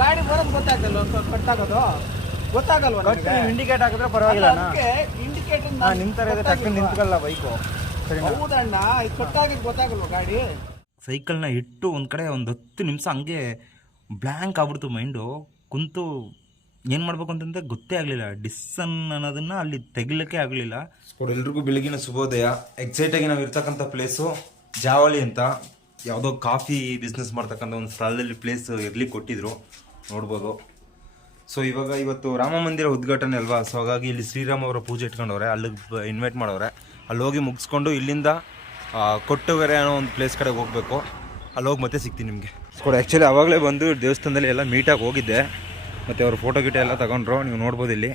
ಗಾಡಿ ಬರೋದು ಗೊತ್ತಾಗಲ್ಲ ಕಟ್ಟಾಗೋದು? ಗೊತ್ತಾಗಲ್ವಾ ಕಟ್ಟು ಇಂಡಿಕೇಟ್ ಹಾಕಿದ್ರೆ ಪರವಾಗಿಲ್ಲ ಅಣ್ಣ. ಇಂಡಿಕೇಟರ್ ಇದೆ ಟಕ್ಕನ್ ಬೈಕು ಹೌದಣ್ಣ ಇದು ಗೊತ್ತಾಗಲ್ವಾ ಗಾಡಿ? ಸೈಕಲ್ನ ಇಟ್ಟು ಒಂದು ಕಡೆ ಒಂದು ಹತ್ತು ನಿಮಿಷ ಹಂಗೆ ಬ್ಲ್ಯಾಂಕ್ ಆಗ್ಬಿಡ್ತು ಮೈಂಡು ಕುಂತು ಏನು ಮಾಡಬೇಕು ಅಂತಂದ್ರೆ ಗೊತ್ತೇ ಆಗಲಿಲ್ಲ. ಡಿಸ್ಸನ್ ಅನ್ನೋದನ್ನ ಅಲ್ಲಿ ತೆಗಿಲಿಕ್ಕೆ ಆಗಲಿಲ್ಲ. ಎಲ್ರಿಗೂ ಬೆಳಗಿನ ಶುಭೋದಯ. ಎಕ್ಸೈಟಾಗಿ ನಾವು ಇರ್ತಕ್ಕಂಥ ಪ್ಲೇಸು ಜಾವಳಿ ಅಂತ ಯಾವುದೋ ಕಾಫಿ ಬಿಸ್ನೆಸ್ ಮಾಡ್ತಕ್ಕಂಥ ಒಂದು ಸ್ಥಳದಲ್ಲಿ ಪ್ಲೇಸ್ ಇರ್ಲಿಕ್ಕೆ ಕೊಟ್ಟಿದ್ರು. ನೋಡ್ಬೋದು. ಸೊ ಇವಾಗ ಇವತ್ತು ರಾಮ ಮಂದಿರ ಉದ್ಘಾಟನೆ ಅಲ್ವಾ? ಸೊ ಹಾಗಾಗಿ ಇಲ್ಲಿ ಶ್ರೀರಾಮ್ ಅವರ ಪೂಜೆ ಇಟ್ಕೊಂಡವ್ರೆ ಅಲ್ಲಿಗೆ ಇನ್ವೈಟ್ ಮಾಡವ್ರೆ. ಅಲ್ಲಿ ಹೋಗಿ ಮುಗಿಸ್ಕೊಂಡು ಇಲ್ಲಿಂದ ಕೊಟ್ಟುಗೆರೆ ಅನ್ನೋ ಒಂದು ಪ್ಲೇಸ್ ಕಡೆಗೆ ಹೋಗಬೇಕು. ಅಲ್ಲಿ ಹೋಗಿ ಮತ್ತೆ ಸಿಗ್ತೀನಿ ನಿಮಗೆ. ಕೊಡ ಆ್ಯಕ್ಚುಲಿ ಅವಾಗಲೇ ಬಂದು ದೇವಸ್ಥಾನದಲ್ಲಿ ಎಲ್ಲ ಮೀಟಾಗಿ ಹೋಗಿದ್ದೆ. ಮತ್ತು ಅವ್ರ ಫೋಟೋ ಗಿಟ ಎಲ್ಲ ತಗೊಂಡ್ರು. ನೀವು ನೋಡ್ಬೋದು ಇಲ್ಲಿ.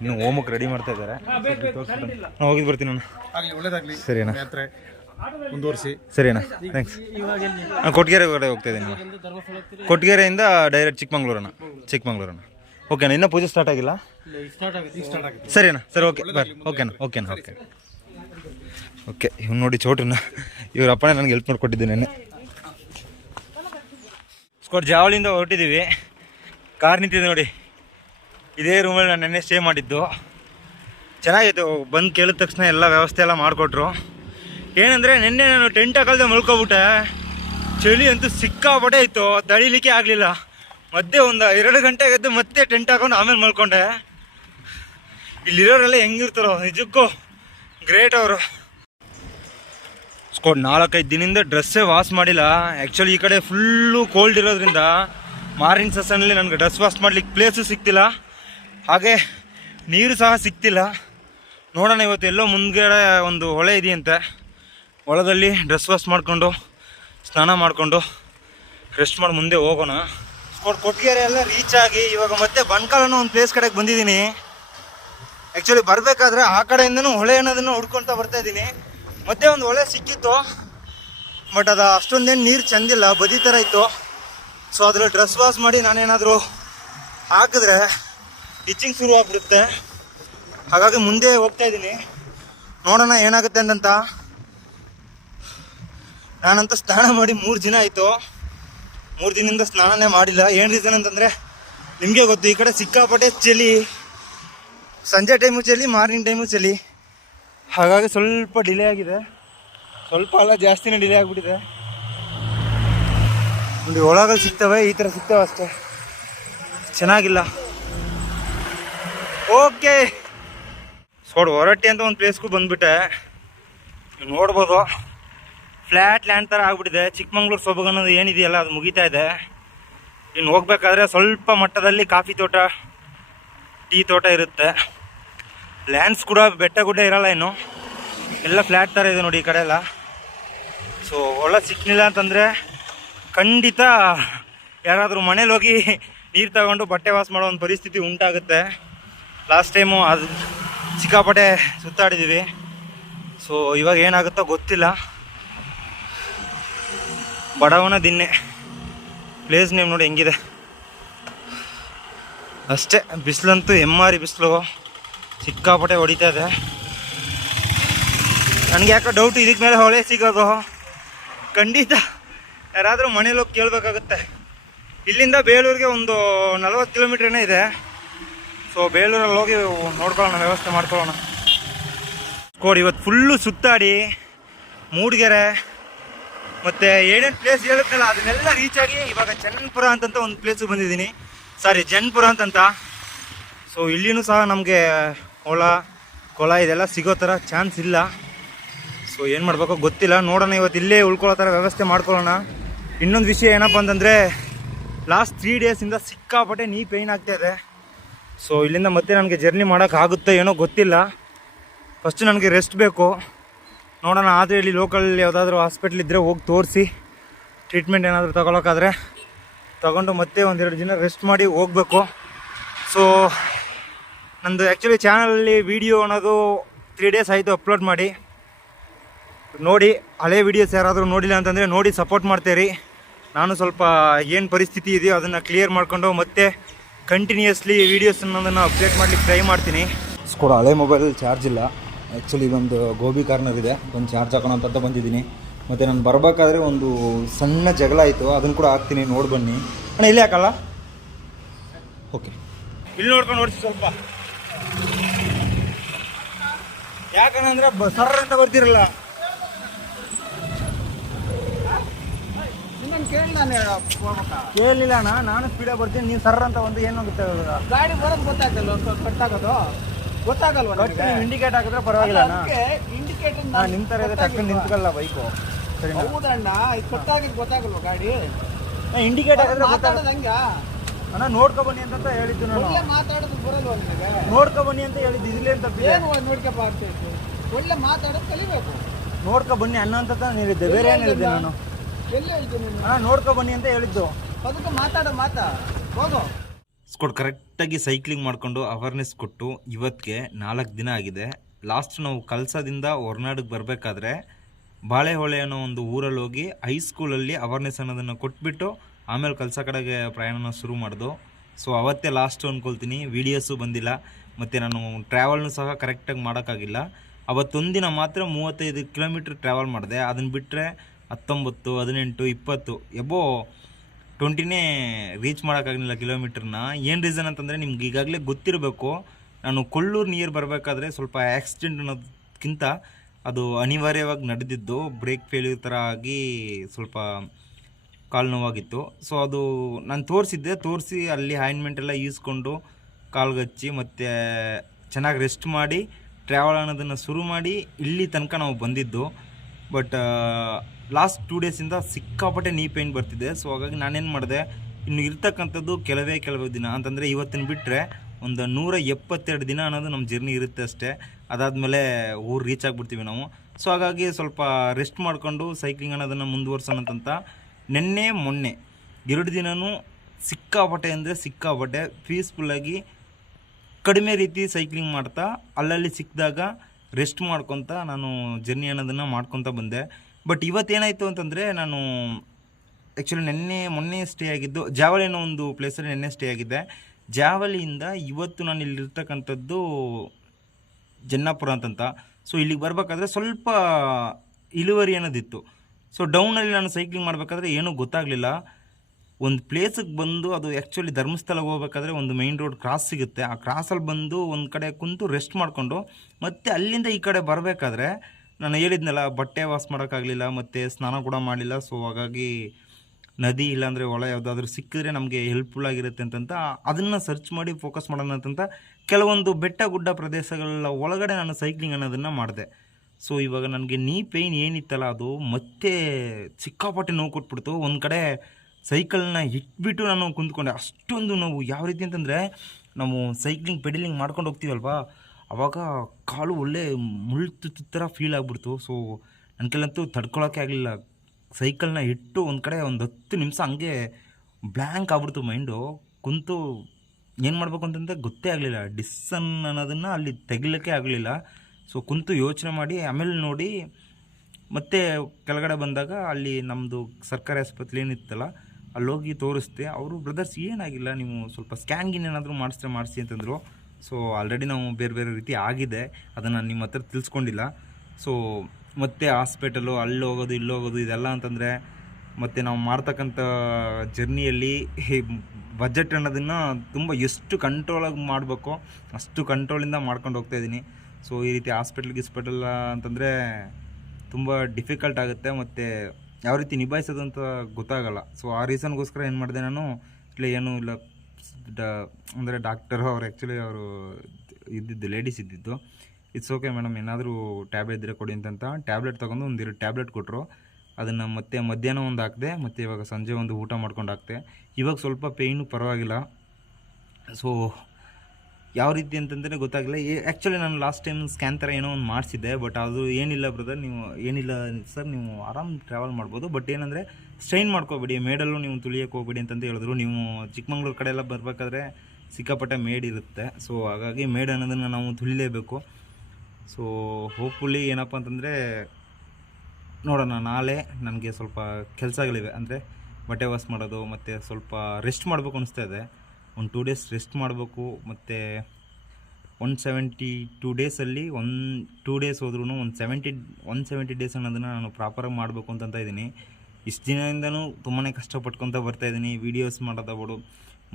ಇನ್ನು ಹೋಮಕ್ಕೆ ರೆಡಿ ಮಾಡ್ತಾ ಇದ್ದಾರೆ. ಹೋಗಿದ್ದು ಬರ್ತೀನಿ ನಾನು ಸರಿ ಅಣ್ಣ. ಮುಂದುವರಿಸಿ. ಸರಿನಾ ಥ್ಯಾಂಕ್ಸ್ ನಾನು ಕೊಟ್ಟಿಗೆರೆ ಕಡೆ ಹೋಗ್ತಾ ಇದ್ದೀನಿ ಕೊಟ್ಟಿಗೆರೆಯಿಂದ ಡೈರೆಕ್ಟ್ ಚಿಕ್ಕಮಂಗ್ಳೂರಣ್ಣ ಚಿಕ್ಕಮಂಗ್ಳೂರಣ್ಣ ಓಕೆನಾ ಇನ್ನೂ ಪೂಜೆ ಸ್ಟಾರ್ಟ್ ಆಗಿಲ್ಲ? ಸರಿ ಅಣ್ಣ ಸರಿ ಓಕೆ ಬರ್ರಿ ಓಕೆನಾ ಓಕೆನಾ ಓಕೆ ಓಕೆ ಇವ್ನು ನೋಡಿ ಚೌಟ್ರಣ್ಣ ಇವ್ರ ಅಪ್ಪನೇ ನನಗೆ ಹೆಲ್ಪ್ ಮಾಡಿಕೊಟ್ಟಿದ್ದೆ ನೆನ್ನೆ. ಸ್ಕೋಟ್ ಜಾವಳಿಯಿಂದ ಹೊರಟಿದ್ದೀವಿ ಕಾರ್ ನಿಂತಿದೆ ನೋಡಿ. ಇದೇ ರೂಮಲ್ಲಿ ನಾನು ನೆನ್ನೆ ಸ್ಟೇ ಮಾಡಿದ್ದು. ಚೆನ್ನಾಗಿತ್ತು ಬಂದು ಕೇಳಿದ ತಕ್ಷಣ ಎಲ್ಲ ವ್ಯವಸ್ಥೆ ಎಲ್ಲ ಮಾಡಿಕೊಟ್ರು. ಏನಂದರೆ ನಿನ್ನೆ ನಾನು ಟೆಂಟ್ ಹಾಕಲ್ದೆ ಮಲ್ಕೊಬಿಟ್ಟೆ. ಚಳಿ ಅಂತೂ ಸಿಕ್ಕಾಪಟ್ಟೆ ಇತ್ತು ತಳಿಲಿಕ್ಕೆ ಆಗಲಿಲ್ಲ. ಮಧ್ಯೆ ಒಂದು ಎರಡು ಗಂಟೆ ಎದ್ದು ಮತ್ತೆ ಟೆಂಟ್ ಹಾಕೊಂಡು ಆಮೇಲೆ ಮಲ್ಕೊಂಡೆ. ಇಲ್ಲಿರೋರೆಲ್ಲ ಹೆಂಗಿರ್ತಾರೋ, ನಿಜಕ್ಕೂ ಗ್ರೇಟ್ ಅವರು. ಸ್ಕೋ, ನಾಲ್ಕೈದು ದಿನದಿಂದ ಡ್ರೆಸ್ಸೇ ವಾಶ್ ಮಾಡಿಲ್ಲ. ಆ್ಯಕ್ಚುಲಿ ಈ ಕಡೆ ಫುಲ್ಲು ಕೋಲ್ಡ್ ಇರೋದ್ರಿಂದ ಮಾರಿನ ಸಸನಲ್ಲಿ ನನಗೆ ಡ್ರೆಸ್ ವಾಶ್ ಮಾಡ್ಲಿಕ್ಕೆ ಪ್ಲೇಸು ಸಿಗ್ತಿಲ್ಲ ಹಾಗೆ ನೀರು ಸಹ ಸಿಗ್ತಿಲ್ಲ ನೋಡೋಣ ಇವತ್ತು ಎಲ್ಲೋ ಮುಂದ್ಗಡೆ ಒಂದು ಹೊಳೆ ಇದೆಯಂತೆ. ಹೊಳದಲ್ಲಿ ಡ್ರೆಸ್ ವಾಶ್ ಮಾಡಿಕೊಂಡು, ಸ್ನಾನ ಮಾಡಿಕೊಂಡು ರೆಸ್ಟ್ ಮಾಡಿ ಮುಂದೆ ಹೋಗೋಣ. ಕೊಟ್ಟಿಗೆರೆ ಎಲ್ಲ ರೀಚ್ ಆಗಿ, ಇವಾಗ ಮತ್ತೆ ಬಣ್ಕಾಲ್ ಅನ್ನೋ ಒಂದು ಪ್ಲೇಸ್ ಕಡೆಗೆ ಬಂದಿದ್ದೀನಿ. ಆ್ಯಕ್ಚುಲಿ ಬರಬೇಕಾದ್ರೆ ಆ ಕಡೆಯಿಂದನೂ ಹೊಳೆ ಅನ್ನೋದನ್ನು ಹುಡ್ಕೊಳ್ತಾ ಬರ್ತಾ ಇದ್ದೀನಿ. ಮತ್ತೆ ಒಂದು ಹೊಳೆ ಸಿಕ್ಕಿತ್ತು ಬಟ್ ಅದು ಅಷ್ಟೊಂದೇನು ನೀರು ಚೆಂದಿಲ್ಲ ಬದಿ ಥರ ಇತ್ತು. ಸೊ ಅದರಲ್ಲಿ ಡ್ರೆಸ್ ವಾಶ್ ಮಾಡಿ ನಾನೇನಾದರೂ ಹಾಕಿದ್ರೆ ಇಚ್ಚಿಂಗ್ ಶುರು ಆಗ್ಬಿಡುತ್ತೆ ಹಾಗಾಗಿ ಮುಂದೆ ಹೋಗ್ತಾ ಇದ್ದೀನಿ. ನೋಡೋಣ ಏನಾಗುತ್ತೆ ಅಂತಂತ. ನಾನಂತೂ ಸ್ನಾನ ಮಾಡಿ ಮೂರು ದಿನ ಆಯಿತು. ಮೂರು ದಿನದಿಂದ ಸ್ನಾನನೇ ಮಾಡಿಲ್ಲ. ಏನು ರೀಸನ್ ಅಂತಂದರೆ, ನಿಮಗೆ ಗೊತ್ತು, ಈ ಕಡೆ ಸಿಕ್ಕಾಪಟ್ಟೆ ಚಳಿ. ಸಂಜೆ ಟೈಮು ಚಳಿ ಮಾರ್ನಿಂಗ್ ಟೈಮು ಚಳಿ. ಹಾಗಾಗಿ ಸ್ವಲ್ಪ ಡಿಲೇ ಆಗಿದೆ. ಸ್ವಲ್ಪ ಅಲ್ಲ, ಜಾಸ್ತಿನೇ ಡಿಲೇ ಆಗಿಬಿಟ್ಟಿದೆ. ಒಂದು ಒಳಗಲ್ಲಿ ಸಿಗ್ತವೆ, ಈ ಥರ ಸಿಗ್ತವೆ ಅಷ್ಟೇ. ಚೆನ್ನಾಗಿಲ್ಲ. ಓಕೆ. ಸೋಡ್ ಹೊರಟ್ಟಿ ಅಂತ ಒಂದು ಪ್ಲೇಸ್ಗೂ ಬಂದುಬಿಟ್ಟೆ. ನೋಡ್ಬೋದು. ಫ್ಲ್ಯಾಟ್ ಲ್ಯಾಂಡ್ ಥರ ಆಗ್ಬಿಟ್ಟಿದೆ. ಚಿಕ್ಕಮಂಗ್ಳೂರು, ಸೊಬಗು ಏನಿದೆಯಲ್ಲ, ಅದು ಮುಗಿತಾ ಇದೆ. ಇನ್ನು ಹೋಗ್ಬೇಕಾದ್ರೆ ಸ್ವಲ್ಪ ಮಟ್ಟದಲ್ಲಿ ಕಾಫಿ ತೋಟ, ಟೀ ತೋಟ ಇರುತ್ತೆ. ಲ್ಯಾಂಡ್ಸ್ ಕೂಡ ಬೆಟ್ಟ ಗುಡ್ಡ ಇರಲ್ಲ ಇನ್ನು. ಎಲ್ಲ ಫ್ಲ್ಯಾಟ್ ಥರ ಇದೆ ನೋಡಿ ಈ ಕಡೆ ಎಲ್ಲ. ಸೊ ಒಳ್ಳೆ ಸಿಕ್ಕಿಲ್ಲ ಅಂತಂದರೆ ಖಂಡಿತ ಯಾರಾದರೂ ಮನೇಲಿ ಹೋಗಿ ನೀರು ತಗೊಂಡು ಬಟ್ಟೆ ವಾಶ್ ಮಾಡೋ ಒಂದು ಪರಿಸ್ಥಿತಿ ಉಂಟಾಗುತ್ತೆ. ಲಾಸ್ಟ್ ಟೈಮು ಅದು ಸಿಕ್ಕಾಪಟ್ಟೆ ಸುತ್ತಾಡಿದ್ದೀವಿ ಸೊ ಇವಾಗ ಏನಾಗುತ್ತೋ ಗೊತ್ತಿಲ್ಲ. ಬಡವನ ದಿನ್ನೆ ಪ್ಲೇಸ್ ನೇಮ್ ನೋಡಿ ಹೆಂಗಿದೆ. ಅಷ್ಟೇ, ಬಿಸಿಲಂತೂ ಎಮ್ಮಾರಿ ಬಿಸಿಲು. ಸಿಕ್ಕಾಪಟ್ಟೆ ಹೊಡಿತಾ ಇದೆ. ನನಗೆ ಯಾಕೋ ಡೌಟ್ ಇದಕ್ಕೆ ಮೇಲೆ ಹೊಳೆ ಸಿಗೋದು. ಖಂಡಿತ ಯಾರಾದರೂ ಮನೇಲಿ ಹೋಗಿ ಕೇಳಬೇಕಾಗುತ್ತೆ. ಇಲ್ಲಿಂದ ಬೇಲೂರಿಗೆ ಒಂದು ನಲ್ವತ್ತು ಕಿಲೋಮೀಟ್ರೇನೇ ಇದೆ. ಸೊ ಬೇಲೂರಲ್ಲಿ ಹೋಗಿ ನೋಡ್ಕೊಳ್ಳೋಣ, ವ್ಯವಸ್ಥೆ ಮಾಡ್ಕೊಳ್ಳೋಣ. ಕೋಡಿ ಇವತ್ತು ಫುಲ್ಲು ಸುತ್ತಾಡಿ, ಮೂಡಿಗೆರೆ ಮತ್ತು ಏನೇನು ಪ್ಲೇಸ್ ಹೇಳುತ್ತಲ್ಲ, ಅದನ್ನೆಲ್ಲ ರೀಚ್ ಆಗಿ ಇವಾಗ ಚನ್ನಪುರ ಅಂತಂತ ಒಂದು ಪ್ಲೇಸಿಗೆ ಬಂದಿದ್ದೀನಿ. ಸಾರಿ ಜನ್ಪುರ ಅಂತಂತ. ಸೊ ಇಲ್ಲಿನೂ ಸಹ ನಮಗೆ ಹೊಳ, ಕೊಳ ಇದೆಲ್ಲ ಸಿಗೋ ಥರ ಚಾನ್ಸ್ ಇಲ್ಲ. ಸೊ ಏನು ಮಾಡಬೇಕೋ ಗೊತ್ತಿಲ್ಲ. ನೋಡೋಣ ಇವತ್ತು ಇಲ್ಲೇ ಉಳ್ಕೊಳ್ಳೋ ಥರ ವ್ಯವಸ್ಥೆ ಮಾಡ್ಕೊಳ್ಳೋಣ. ಇನ್ನೊಂದು ವಿಷಯ ಏನಪ್ಪ ಅಂತಂದರೆ ಲಾಸ್ಟ್ ತ್ರೀ ಡೇಸಿಂದ ಸಿಕ್ಕಾಪಟ್ಟೆ ನೀ ಪೇಯ್ನ್ ಆಗ್ತಾ ಇದೆ. ಸೊ ಇಲ್ಲಿಂದ ಮತ್ತೆ ನನಗೆ ಜರ್ನಿ ಮಾಡೋಕ್ಕಾಗುತ್ತೋ ಏನೋ ಗೊತ್ತಿಲ್ಲ. ಫಸ್ಟ್ ನನಗೆ ರೆಸ್ಟ್ ಬೇಕು. ನೋಡೋಣ, ಆದರೆ ಇಲ್ಲಿ ಲೋಕಲ್ ಯಾವುದಾದ್ರೂ ಹಾಸ್ಪಿಟ್ಲ್ ಇದ್ದರೆ ಹೋಗಿ ತೋರಿಸಿ. ಟ್ರೀಟ್ಮೆಂಟ್ ಏನಾದರೂ ತಗೊಳಕ್ಕಾದ್ರೆ ತಗೊಂಡು ಮತ್ತೆ ಒಂದೆರಡು ದಿನ ರೆಸ್ಟ್ ಮಾಡಿ ಹೋಗಬೇಕು. ಸೊ ನಂದು ಆ್ಯಕ್ಚುಲಿ ಚಾನಲಲ್ಲಿ ವಿಡಿಯೋ ಅನ್ನೋದು ತ್ರೀ ಡೇಸ್ ಆಯಿತು ಅಪ್ಲೋಡ್ ಮಾಡಿ. ನೋಡಿ, ಹಳೆ ವೀಡಿಯೋಸ್ ಯಾರಾದರೂ ನೋಡಿಲ್ಲ ಅಂತಂದರೆ ನೋಡಿ ಸಪೋರ್ಟ್ ಮಾಡ್ತೀರಿ. ನಾನು ಸ್ವಲ್ಪ ಏನು ಪರಿಸ್ಥಿತಿ ಇದೆಯೋ ಅದನ್ನು ಕ್ಲಿಯರ್ ಮಾಡಿಕೊಂಡು ಮತ್ತೆ ಕಂಟಿನ್ಯೂಸ್ಲಿ ವೀಡಿಯೋಸ್ ಅನ್ನೋದನ್ನು ಅಪ್ಡೇಟ್ ಮಾಡಲಿಕ್ಕೆ ಟ್ರೈ ಮಾಡ್ತೀನಿ. ಕೂಡ ಹಳೆ ಮೊಬೈಲ್ ಚಾರ್ಜ್ ಇಲ್ಲ. ಆ್ಯಕ್ಚುಲಿ ಒಂದು ಗೋಬಿ ಕಾರ್ನರ್ ಇದೆ. ಒಂದು ಚಾರ್ಜ್ ಹಾಕೋಣ ಅಂತ ಬಂದಿದ್ದೀನಿ. ಮತ್ತು ನಾನು ಬರಬೇಕಾದ್ರೆ ಒಂದು ಸಣ್ಣ ಜಗಳ ಆಯಿತು. ಅದನ್ನು ಕೂಡ ಹಾಕ್ತೀನಿ. ನೋಡಿ ಬನ್ನಿ. ಅಣ್ಣ ಇಲ್ಲಿ ಹಾಕಲ್ಲ? ಓಕೆ ಇಲ್ಲಿ ನೋಡ್ಕೊಂಡು ಓಡಿಸಿ ಸ್ವಲ್ಪ. ಯಾಕಂದ್ರೆ ಸರ್ ಸರ್ರ ಅಂತ ಬರ್ತಿರಲ್ಲ. ಕೇಳಿಲ್ಲ ನಾನು ಅಣ್ಣ. ನಾನು ಸ್ಪೀಡಾಗಿ ಬರ್ತೀನಿ. ನೀವು ಸರ್ ಅಂತ ಒಂದು ಏನಾಗುತ್ತೆ ಗಾಡಿ ಬರೋದು ಗೊತ್ತಾಗಲ್ಲ ಕಟ್ಟಾಗೋದು ಗೊತ್ತಾಗಲ್ವ ಕಟ್ ನೀವು ಇಂಡಿಕೇಟ್ ಹಾಕಿದ್ರೆ ಪರವಾಗಿಲ್ಲ ಅಣ್ಣ. ಇಂಡಿಕೇಟರ್ ನಿಮ್ಮ ಥರ ಇದೆ ಟಕ್ಕನ್ ನಿಂತ್ಕೊಳ್ಳಲ್ಲ ಬೈಕು ಸರಿನಾ? ಹೌದಣ್ಣ ಇದು ಗೊತ್ತಾಗಿದ್ ಗೊತ್ತಾಗಲ್ವಾ ಗಾಡಿ? ಇಂಡಿಕೇಟ್ ಹಾಕಿದ್ರೆ ಗೊತ್ತಾಗ ಮಾತಾಡೋದು ಹಂಗ ಅಣ್ಣ ನೋಡ್ಕೊ ಬನ್ನಿ ಅಂತ ಹೇಳಿದ್ದು ನಾನು. ಒಳ್ಳೆ ಮಾತಾಡೋದು ಬರಲ್ವಾ ನಿನಗೆ? ನೋಡ್ಕೊ ಬನ್ನಿ ಅಂತ ಹೇಳಿದ್ದು ಇದಿಲ್ಲ ಅಂತ ಏನು ನೋಡ್ಕೊಪ್ಪ ಆಗ್ತೈತಿ ಒಳ್ಳೆ ಮಾತಾಡೋದು ಕಲಿಬೇಕು. ನೋಡ್ಕೊ ಬನ್ನಿ ಅಣ್ಣ ಅಂತ ತಾನೇ ಹೇಳಿದ್ದೆ. ಬೇರೆ ಏನು ಹೇಳಿದ್ದೆ ನಾನು? ಎಲ್ಲೇ ಹೇಳ್ತೀನಿ ನೀನು? ಅಣ್ಣ ನೋಡ್ಕೊ ಬನ್ನಿ ಅಂತ ಹೇಳಿದ್ದು. ಅದಕ್ಕೆ ಮಾತಾಡೋ ಮಾತಾ? ಹೋಗು. ಸ್ಕೊಟ್ ಕರೆಕ್ಟಾಗಿ ಸೈಕ್ಲಿಂಗ್ ಮಾಡಿಕೊಂಡು ಅವೇರ್ನೆಸ್ ಕೊಟ್ಟು ಇವತ್ತಿಗೆ ನಾಲ್ಕು ದಿನ ಆಗಿದೆ. ಲಾಸ್ಟ್ ನಾವು ಕಲ್ಸದಿಂದ ಹೊರನಾಡಿಗೆ ಬರಬೇಕಾದ್ರೆ ಬಾಳೆಹೊಳೆ ಅನ್ನೋ ಒಂದು ಊರಲ್ಲಿ ಹೋಗಿ ಹೈಸ್ಕೂಲಲ್ಲಿ ಅವೇರ್ನೆಸ್ ಅನ್ನೋದನ್ನು ಕೊಟ್ಬಿಟ್ಟು ಆಮೇಲೆ ಕಲ್ಸ ಕಡೆಗೆ ಪ್ರಯಾಣನ ಶುರು ಮಾಡಿದು. ಸೊ ಅವತ್ತೇ ಲಾಸ್ಟ್ ಅಂದ್ಕೊಳ್ತೀನಿ ವೀಡಿಯೋಸು ಬಂದಿಲ್ಲ. ಮತ್ತು ನಾನು ಟ್ರಾವೆಲ್ನು ಸಹ ಕರೆಕ್ಟಾಗಿ ಮಾಡೋಕ್ಕಾಗಿಲ್ಲ. ಅವತ್ತೊಂದಿನ ಮಾತ್ರ ಮೂವತ್ತೈದು ಕಿಲೋಮೀಟ್ರ್ ಟ್ರಾವೆಲ್ ಮಾಡಿದೆ. ಅದನ್ನು ಬಿಟ್ಟರೆ ಹತ್ತೊಂಬತ್ತು, ಹದಿನೆಂಟು, ಇಪ್ಪತ್ತು, ಎಬೋ ಟ್ವೆಂಟಿನೇ ರೀಚ್ ಮಾಡೋಕ್ಕಾಗಲಿಲ್ಲ ಕಿಲೋಮೀಟ್ರನ್ನ ಏನು ರೀಸನ್ ಅಂತಂದರೆ ನಿಮ್ಗೆ ಈಗಾಗಲೇ ಗೊತ್ತಿರಬೇಕು. ನಾನು ಕೊಲ್ಲೂರು ನಿಯರ್ ಬರಬೇಕಾದ್ರೆ ಸ್ವಲ್ಪ ಆಕ್ಸಿಡೆಂಟ್ ಅನ್ನೋದಕ್ಕಿಂತ ಅದು ಅನಿವಾರ್ಯವಾಗಿ ನಡೆದಿದ್ದು. ಬ್ರೇಕ್ ಫೇಲ್ಯೂರ್ ಥರ ಆಗಿ ಸ್ವಲ್ಪ ಕಾಲು ನೋವಾಗಿತ್ತು. ಸೊ ಅದು ನಾನು ತೋರಿಸಿದ್ದೆ. ತೋರಿಸಿ ಅಲ್ಲಿ ಆಯಿಂಟ್ಮೆಂಟ್ ಎಲ್ಲ ಈಸ್ಕೊಂಡು ಕಾಲುಗಚ್ಚಿ ಮತ್ತು ಚೆನ್ನಾಗಿ ರೆಸ್ಟ್ ಮಾಡಿ ಟ್ರಾವೆಲ್ ಅನ್ನೋದನ್ನು ಶುರು ಮಾಡಿ ಇಲ್ಲಿ ತನಕ ನಾವು ಬಂದಿದ್ದು. ಬಟ್ ಲಾಸ್ಟ್ ಟೂ ಡೇಸಿಂದ ಸಿಕ್ಕಾಪಟ್ಟೆ ನೀ ಪೇನ್ ಬರ್ತಿದೆ. ಸೊ ಹಾಗಾಗಿ ನಾನೇನು ಮಾಡಿದೆ, ಇನ್ನು ಇರ್ತಕ್ಕಂಥದ್ದು ಕೆಲವೇ ಕೆಲವೇ ದಿನ. ಅಂತಂದರೆ ಇವತ್ತಿನ ಬಿಟ್ಟರೆ ಒಂದು ನೂರ ಎಪ್ಪತ್ತೆರಡು ದಿನ ಅನ್ನೋದು ನಮ್ಮ ಜರ್ನಿ ಇರುತ್ತೆ ಅಷ್ಟೇ. ಅದಾದಮೇಲೆ ಊರು ರೀಚ್ ಆಗಿಬಿಡ್ತೀವಿ ನಾವು. ಸೊ ಹಾಗಾಗಿ ಸ್ವಲ್ಪ ರೆಸ್ಟ್ ಮಾಡಿಕೊಂಡು ಸೈಕ್ಲಿಂಗ್ ಅನ್ನೋದನ್ನು ಮುಂದುವರ್ಸೋಣಂತ ನಿನ್ನೆ, ಮೊನ್ನೆ ಎರಡು ದಿನವೂ ಸಿಕ್ಕಾಪಟ್ಟೆ ಅಂದರೆ ಸಿಕ್ಕಾಪಟ್ಟೆ ಪೀಸ್ಫುಲ್ಲಾಗಿ ಕಡಿಮೆ ರೀತಿ ಸೈಕ್ಲಿಂಗ್ ಮಾಡ್ತಾ, ಅಲ್ಲಲ್ಲಿ ಸಿಕ್ಕಿದಾಗ ರೆಸ್ಟ್ ಮಾಡ್ಕೊತ ನಾನು ಜರ್ನಿ ಅನ್ನೋದನ್ನು ಮಾಡ್ಕೊತ ಬಂದೆ. ಬಟ್ ಇವತ್ತೇನಾಯಿತು ಅಂತಂದರೆ ನಾನು ಆ್ಯಕ್ಚುಲಿ ನಿನ್ನೆ, ಮೊನ್ನೆ ಸ್ಟೇ ಆಗಿದ್ದು ಜಾವಲಿ ಅನ್ನೋ ಒಂದು ಪ್ಲೇಸಲ್ಲಿ ನಿನ್ನೆ ಸ್ಟೇ ಆಗಿದ್ದೆ. ಜಾವಲಿಯಿಂದ ಇವತ್ತು ನಾನು ಇಲ್ಲಿರ್ತಕ್ಕಂಥದ್ದು ಜನ್ನಾಪುರ ಅಂತಂತ. ಸೊ ಇಲ್ಲಿಗೆ ಬರಬೇಕಾದ್ರೆ ಸ್ವಲ್ಪ ಇಳುವರಿ ಅನ್ನೋದಿತ್ತು. ಸೊ ಡೌನಲ್ಲಿ ನಾನು ಸೈಕ್ಲಿಂಗ್ ಮಾಡಬೇಕಾದ್ರೆ ಏನೂ ಗೊತ್ತಾಗಲಿಲ್ಲ. ಒಂದು ಪ್ಲೇಸಿಗೆ ಬಂದು ಅದು ಆ್ಯಕ್ಚುಲಿ ಧರ್ಮಸ್ಥಳಕ್ಕೆ ಹೋಗ್ಬೇಕಾದ್ರೆ ಒಂದು ಮೈನ್ ರೋಡ್ ಕ್ರಾಸ್ ಸಿಗುತ್ತೆ. ಆ ಕ್ರಾಸಲ್ಲಿ ಬಂದು ಒಂದು ಕಡೆ ಕುಂತು ರೆಸ್ಟ್ ಮಾಡಿಕೊಂಡು ಮತ್ತೆ ಅಲ್ಲಿಂದ ಈ ಕಡೆ ಬರಬೇಕಾದ್ರೆ ನಾನು ಹೇಳಿದ್ನಲ್ಲ, ಬಟ್ಟೆ ವಾಸ್ ಮಾಡೋಕ್ಕಾಗಲಿಲ್ಲ, ಮತ್ತು ಸ್ನಾನ ಕೂಡ ಮಾಡಲಿಲ್ಲ ಸೊ ಹಾಗಾಗಿ ನದಿ ಇಲ್ಲಾಂದರೆ ಒಳ ಯಾವುದಾದ್ರೂ ಸಿಕ್ಕಿದ್ರೆ ನಮಗೆ ಹೆಲ್ಪ್ಫುಲ್ ಆಗಿರುತ್ತೆ ಅಂತಂತ ಅದನ್ನು ಸರ್ಚ್ ಮಾಡಿ ಫೋಕಸ್ ಮಾಡೋಣ ಅಂತಂತ ಕೆಲವೊಂದು ಬೆಟ್ಟ ಗುಡ್ಡ ಪ್ರದೇಶಗಳ ಒಳಗಡೆ ನಾನು ಸೈಕ್ಲಿಂಗ್ ಅನ್ನೋದನ್ನು ಮಾಡಿದೆ. ಸೊ ಇವಾಗ ನನಗೆ ನೀ ಪೇಯ್ನ್ ಏನಿತ್ತಲ್ಲ ಅದು, ಮತ್ತೆ ಸಿಕ್ಕಾಪಟ್ಟೆ ನೋವು ಕೊಟ್ಬಿಡ್ತು. ಒಂದು ಕಡೆ ಸೈಕಲ್ನ ಇಟ್ಬಿಟ್ಟು ನಾನು ಕುಂತ್ಕೊಂಡೆ. ಅಷ್ಟೊಂದು ನೋವು. ಯಾವ ರೀತಿ ಅಂತಂದರೆ, ನಾವು ಸೈಕ್ಲಿಂಗ್ ಪೆಡಲಿಂಗ್ ಮಾಡ್ಕೊಂಡು ಹೋಗ್ತೀವಲ್ವಾ? ಅವಾಗ ಕಾಲು ಒಳ್ಳೆ ಮುಳ್ತು ಥರ ಫೀಲ್ ಆಗಿಬಿಡ್ತು. ಸೊ ನನ್ನ ಕೈಲಂತೂ ತಡ್ಕೊಳಕ್ಕೆ ಆಗಲಿಲ್ಲ. ಸೈಕಲ್ನ ಇಟ್ಟು ಒಂದು ಕಡೆ ಒಂದು ಹತ್ತು ನಿಮಿಷ ಹಂಗೆ ಬ್ಲ್ಯಾಂಕ್ ಆಗ್ಬಿಡ್ತು ಮೈಂಡು ಕುಂತು ಏನು ಮಾಡಬೇಕು ಅಂತಂದರೆ ಗೊತ್ತೇ ಆಗಲಿಲ್ಲ. ಡಿಸ್ಸನ್ ಅನ್ನೋದನ್ನು ಅಲ್ಲಿ ತೆಗಿಲಿಕ್ಕೆ ಆಗಲಿಲ್ಲ. ಸೊ ಕುಂತು ಯೋಚನೆ ಮಾಡಿ, ಆಮೇಲೆ ನೋಡಿ ಮತ್ತೆ ಕೆಳಗಡೆ ಬಂದಾಗ ಅಲ್ಲಿ ನಮ್ಮದು ಸರ್ಕಾರಿ ಆಸ್ಪತ್ರೆ ಏನಿತ್ತಲ್ಲ ಅಲ್ಲಿ ಹೋಗಿ ತೋರಿಸ್ದೆ. ಅವರು, ಬ್ರದರ್ಸ್ ಏನಾಗಿಲ್ಲ, ನೀವು ಸ್ವಲ್ಪ ಸ್ಕ್ಯಾನ್ಗಿನ್ ಏನಾದರೂ ಮಾಡಿಸ್ತೇ ಮಾಡಿಸಿ ಅಂತಂದರು. ಸೊ ಆಲ್ರೆಡಿ ನಾವು ಬೇರೆ ಬೇರೆ ರೀತಿ ಆಗಿದೆ. ಅದನ್ನು ನಿಮ್ಮ ಹತ್ರ ತಿಳಿಸ್ಕೊಂಡಿಲ್ಲ. ಸೊ ಮತ್ತೆ ಹಾಸ್ಪಿಟಲು ಅಲ್ಲಿ ಹೋಗೋದು, ಇಲ್ಲಿ ಹೋಗೋದು, ಇದೆಲ್ಲ ಅಂತಂದರೆ ಮತ್ತು ನಾವು ಮಾಡ್ತಕ್ಕಂಥ ಜರ್ನಿಯಲ್ಲಿ ಬಜೆಟ್ ಅನ್ನೋದನ್ನು ತುಂಬ ಎಷ್ಟು ಕಂಟ್ರೋಲಾಗಿ ಮಾಡಬೇಕು ಅಷ್ಟು ಕಂಟ್ರೋಲಿಂದ ಮಾಡ್ಕೊಂಡು ಹೋಗ್ತಾ ಇದ್ದೀನಿ ಸೊ ಈ ರೀತಿ ಹಾಸ್ಪಿಟ್ಲ್ ಗಿಸ್ಪಿಟಲ್ ಅಂತಂದರೆ ತುಂಬ ಡಿಫಿಕಲ್ಟ್ ಆಗುತ್ತೆ ಮತ್ತು ಯಾವ ರೀತಿ ನಿಭಾಯಿಸೋದು ಅಂತ ಗೊತ್ತಾಗಲ್ಲ. ಸೊ ಆ ರೀಸನ್ಗೋಸ್ಕರ ಏನು ಮಾಡಿದೆ ನಾನು, ಇಲ್ಲ ಏನೂ ಇಲ್ಲ ಅಂದರೆ ಡಾಕ್ಟರು ಅವ್ರು ಆ್ಯಕ್ಚುಲಿ ಅವರು ಇದ್ದಿದ್ದು ಲೇಡೀಸ್ ಇದ್ದಿದ್ದು. ಇಟ್ಸ್ ಓಕೆ ಮೇಡಮ್ ಏನಾದರೂ ಟ್ಯಾಬ್ಲೆಟ್ ಇದ್ದರೆ ಕೊಡಿ ಅಂತಂತ ಟ್ಯಾಬ್ಲೆಟ್ ತೊಗೊಂಡು ಒಂದು ಎರಡು ಟ್ಯಾಬ್ಲೆಟ್ ಕೊಟ್ಟರು ಅದನ್ನು ಮತ್ತೆ ಮಧ್ಯಾಹ್ನ ಒಂದು ಹಾಕಿದೆ, ಮತ್ತು ಇವಾಗ ಸಂಜೆ ಒಂದು ಊಟ ಮಾಡ್ಕೊಂಡು ಹಾಕ್ತೆ ಇವಾಗ ಸ್ವಲ್ಪ ಪೇಯ್ನು ಪರವಾಗಿಲ್ಲ. ಸೊ ಯಾವ ರೀತಿ ಅಂತಂದರೆ ಗೊತ್ತಾಗಿಲ್ಲ ಆ್ಯಕ್ಚುಲಿ ನಾನು ಲಾಸ್ಟ್ ಟೈಮ್ ಸ್ಕ್ಯಾನ್ ಥರ ಏನೋ ಒಂದು ಮಾಡಿಸಿದ್ದೆ ಬಟ್ ಅದು ಏನಿಲ್ಲ ಬ್ರದರ್ ನೀವು ಏನಿಲ್ಲ ಸರ್ ನೀವು ಆರಾಮ್ ಟ್ರಾವೆಲ್ ಮಾಡ್ಬೋದು. ಬಟ್ ಏನಂದರೆ ಸ್ಟ್ರೈನ್ ಮಾಡ್ಕೋಬೇಡಿ, ಮೇಡಲ್ಲೂ ನೀವು ತುಳಿಯಕ್ಕೆ ಹೋಗ್ಬೇಡಿ ಅಂತಂದು ಹೇಳಿದ್ರು. ನೀವು ಚಿಕ್ಕಮಂಗ್ಳೂರು ಕಡೆ ಎಲ್ಲ ಬರಬೇಕಾದ್ರೆ ಸಿಕ್ಕಾಪಟ್ಟೆ ಮೇಡ್ ಇರುತ್ತೆ. ಸೊ ಹಾಗಾಗಿ ಮೇಡ್ ಅನ್ನೋದನ್ನು ನಾವು ತುಳಿಲೇಬೇಕು. ಸೊ ಹೋಪ್ಫುಲ್ಲಿ ಏನಪ್ಪ ಅಂತಂದರೆ, ನೋಡೋಣ, ನಾಳೆ ನನಗೆ ಸ್ವಲ್ಪ ಕೆಲಸಗಳಿವೆ ಅಂದರೆ ಬಟ್ಟೆ ವಾಸ್ ಮಾಡೋದು, ಮತ್ತು ಸ್ವಲ್ಪ ರೆಸ್ಟ್ ಮಾಡಬೇಕು ಅನಿಸ್ತಾ ಇದೆ. ಒಂದು ಟೂ ಡೇಸ್ ರೆಸ್ಟ್ ಮಾಡಬೇಕು. ಮತ್ತು ಒನ್ ಸೆವೆಂಟಿ ಟೂ ಡೇಸಲ್ಲಿ ಒನ್ ಟೂ ಡೇಸ್ ಹೋದ್ರೂ ಒಂದು ಸೆವೆಂಟಿ ಒನ್ ಸೆವೆಂಟಿ ಡೇಸ್ ಅನ್ನೋದನ್ನು ನಾನು ಪ್ರಾಪರಾಗಿ ಮಾಡಬೇಕು ಅಂತ ಇದ್ದೀನಿ. ಇಷ್ಟು ದಿನದಿಂದನೂ ತುಂಬಾ ಕಷ್ಟಪಟ್ಕೊತ ಬರ್ತಾಯಿದ್ದೀನಿ ವೀಡಿಯೋಸ್ ಮಾಡೋದಾಗ್ಬೋದು,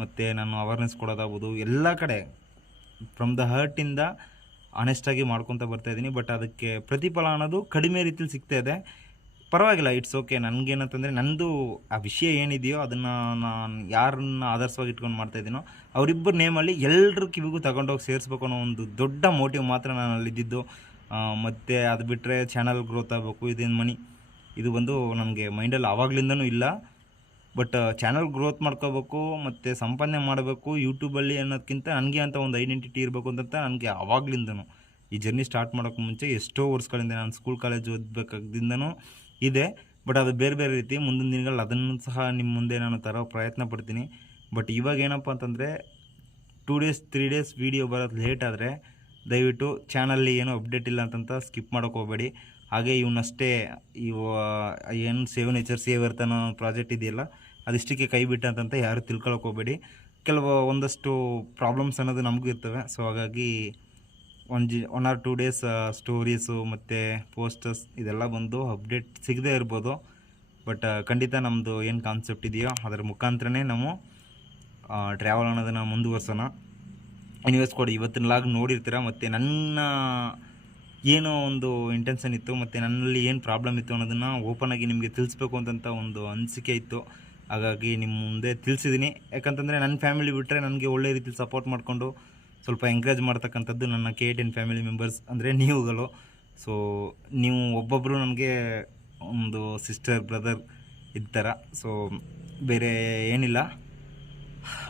ಮತ್ತು ನಾನು ಅವೇರ್ನೆಸ್ ಕೊಡೋದಾಗ್ಬೋದು, ಎಲ್ಲ ಕಡೆ ಫ್ರಮ್ ದ ಹರ್ಟಿಂದ ಆನೆಸ್ಟಾಗಿ ಮಾಡ್ಕೊತ ಬರ್ತಾ ಇದ್ದೀನಿ. ಬಟ್ ಅದಕ್ಕೆ ಪ್ರತಿಫಲ ಅನ್ನೋದು ಕಡಿಮೆ ರೀತಿಲಿ ಸಿಗ್ತಾ ಇದೆ. ಪರವಾಗಿಲ್ಲ ಇಟ್ಸ್ ಓಕೆ ನನಗೇನಂತಂದರೆ ನಂದು ಆ ವಿಷಯ ಏನಿದೆಯೋ ಅದನ್ನು ನಾನು ಯಾರನ್ನ ಆದರ್ಶವಾಗಿ ಇಟ್ಕೊಂಡು ಮಾಡ್ತಾ ಇದ್ದೀನೋ ಅವರಿಬ್ಬರ ನೇಮಲ್ಲಿ ಎಲ್ಲರ ಕಿವಿಗೂ ತಗೊಂಡೋಗಿ ಸೇರಿಸ್ಬೇಕು ಅನ್ನೋ ಒಂದು ದೊಡ್ಡ ಮೋಟಿವ್ ಮಾತ್ರ ನಾನು ಅಲ್ಲಿದ್ದಿದ್ದು. ಮತ್ತು ಅದು ಬಿಟ್ಟರೆ ಚಾನಲ್ ಗ್ರೋತ್ ಆಗಬೇಕು, ಇದೇನು ಮನಿ? ಇದು ಬಂದು ನನಗೆ ಮೈಂಡಲ್ಲಿ ಆವಾಗಲಿಂದನೂ ಇಲ್ಲ. ಬಟ್ ಚಾನಲ್ ಗ್ರೋತ್ ಮಾಡ್ಕೋಬೇಕು, ಮತ್ತು ಸಂಪಾದನೆ ಮಾಡಬೇಕು ಯೂಟ್ಯೂಬಲ್ಲಿ ಅನ್ನೋದಕ್ಕಿಂತ ನನಗೆ ಅಂತ ಒಂದು ಐಡೆಂಟಿಟಿ ಇರಬೇಕು ಅಂತ ನನಗೆ ಆವಾಗಲಿಂದನೂ. ಈ ಜರ್ನಿ ಸ್ಟಾರ್ಟ್ ಮಾಡೋಕ್ಕೆ ಮುಂಚೆ ಎಷ್ಟೋ ವರ್ಷಗಳಿಂದ ನಾನು ಸ್ಕೂಲ್ ಕಾಲೇಜ್ ಓದಬೇಕಾದಿಂದನೂ ಇದೆ ಬಟ್ ಅದು ಬೇರೆ ಬೇರೆ ರೀತಿ ಮುಂದಿನ ದಿನಗಳಲ್ಲಿ ಅದನ್ನು ಸಹ ನಿಮ್ಮ ಮುಂದೆ ನಾನು ತರೋ ಪ್ರಯತ್ನ ಪಡ್ತೀನಿ. ಬಟ್ ಇವಾಗ ಏನಪ್ಪ ಅಂತಂದರೆ two days three days video ಬರೋದು ಲೇಟ್ ಆದರೆ ದಯವಿಟ್ಟು ಚಾನಲ್ಲಿ ಏನೂ ಅಪ್ಡೇಟ್ ಇಲ್ಲ ಅಂತಂತ ಸ್ಕಿಪ್ ಮಾಡೋಕೆ ಹೋಗಬೇಡಿ. ಹಾಗೆ ಇವನ್ನಷ್ಟೇ ಇವ, ಏನು ಸೇವ್ ನೇಚರ್ ಸೇವ್ ಇರ್ತಾನೋ ಪ್ರಾಜೆಕ್ಟ್ ಇದೆಯಲ್ಲ ಅದಿಷ್ಟಕ್ಕೆ ಕೈ ಬಿಟ್ಟಂತಂತ ಯಾರು ತಿಳ್ಕೊಳಕ್ಕೆ ಹೋಗಬೇಡಿ. ಕೆಲವು ಒಂದಷ್ಟು ಪ್ರಾಬ್ಲಮ್ಸ್ ಅನ್ನೋದು ನಮಗೂ ಇರ್ತವೆ. ಸೊ ಹಾಗಾಗಿ G one or two days stories ಮತ್ತು ಪೋಸ್ಟರ್ಸ್ ಇದೆಲ್ಲ ಬಂದು ಅಪ್ಡೇಟ್ ಸಿಗದೇ ಇರ್ಬೋದು. ಬಟ್ ಖಂಡಿತ ನಮ್ಮದು ಏನು ಕಾನ್ಸೆಪ್ಟ್ ಇದೆಯೋ ಅದರ ಮುಖಾಂತರನೇ ನಾವು ಟ್ರಾವೆಲ್ ಅನ್ನೋದನ್ನು ಮುಂದುವರ್ಸೋಣ. ಎನಿವೇಸ್ ಕೊಡಿ, ಇವತ್ತಿನ ಲಾಗ್ ನೋಡಿರ್ತೀರ? ಮತ್ತು ನನ್ನ ಏನೋ ಒಂದು ಇಂಟೆನ್ಷನ್ ಇತ್ತು, ಮತ್ತು ನನ್ನಲ್ಲಿ ಏನು ಪ್ರಾಬ್ಲಮ್ ಇತ್ತು ಅನ್ನೋದನ್ನು ಓಪನ್ ಆಗಿ ನಿಮಗೆ ತಿಳಿಸ್ಬೇಕು ಅಂತಂತ ಒಂದು ಅನಿಸಿಕೆ ಇತ್ತು. ಹಾಗಾಗಿ ನಿಮ್ಮ ಮುಂದೆ ತಿಳಿಸಿದ್ದೀನಿ ಯಾಕಂತಂದರೆ ನನ್ನ ಫ್ಯಾಮಿಲಿ ಬಿಟ್ಟರೆ ನನಗೆ ಒಳ್ಳೆ ರೀತಿಲಿ ಸಪೋರ್ಟ್ ಮಾಡಿಕೊಂಡು ಸ್ವಲ್ಪ ಎಂಕರೇಜ್ ಮಾಡ್ತಕ್ಕಂಥದ್ದು ನನ್ನ ಕೆ ಟೆನ್ ಫ್ಯಾಮಿಲಿ ಮೆಂಬರ್ಸ್ ಅಂದರೆ ನೀವುಗಳು. ಸೊ ನೀವು ಒಬ್ಬೊಬ್ಬರು ನನಗೆ ಒಂದು ಸಿಸ್ಟರ್ ಬ್ರದರ್ ಇದ್ದರ ಸೊ ಬೇರೆ ಏನಿಲ್ಲ.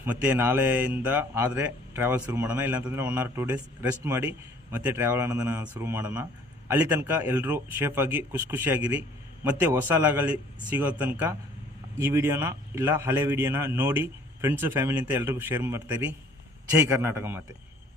ಮತ್ತು ನಾಳೆಯಿಂದ ಆದರೆ ಟ್ರಾವೆಲ್ ಶುರು ಮಾಡೋಣ. ಇಲ್ಲಾಂತಂದರೆ one or two days rest ಮಾಡಿ ಮತ್ತೆ ಟ್ರಾವೆಲ್ ಅನ್ನೋದನ್ನು ಶುರು ಮಾಡೋಣ. ಅಲ್ಲಿ ತನಕ ಎಲ್ಲರೂ ಸೇಫಾಗಿ ಖುಷಿ ಖುಷಿಯಾಗಿರಿ. ಮತ್ತು ಹೊಸ ಲಾಗಲ್ಲಿ ಸಿಗೋ ತನಕ ಈ ವಿಡಿಯೋನ ಇಲ್ಲ, ಹಳೆ ವಿಡಿಯೋನ ನೋಡಿ ಫ್ರೆಂಡ್ಸು ಫ್ಯಾಮಿಲಿ ಅಂತ ಎಲ್ರಿಗೂ ಶೇರ್ ಮಾಡ್ತಾಯಿರಿ ಜೈ ಕರ್ನಾಟಕ ಮಾತೆ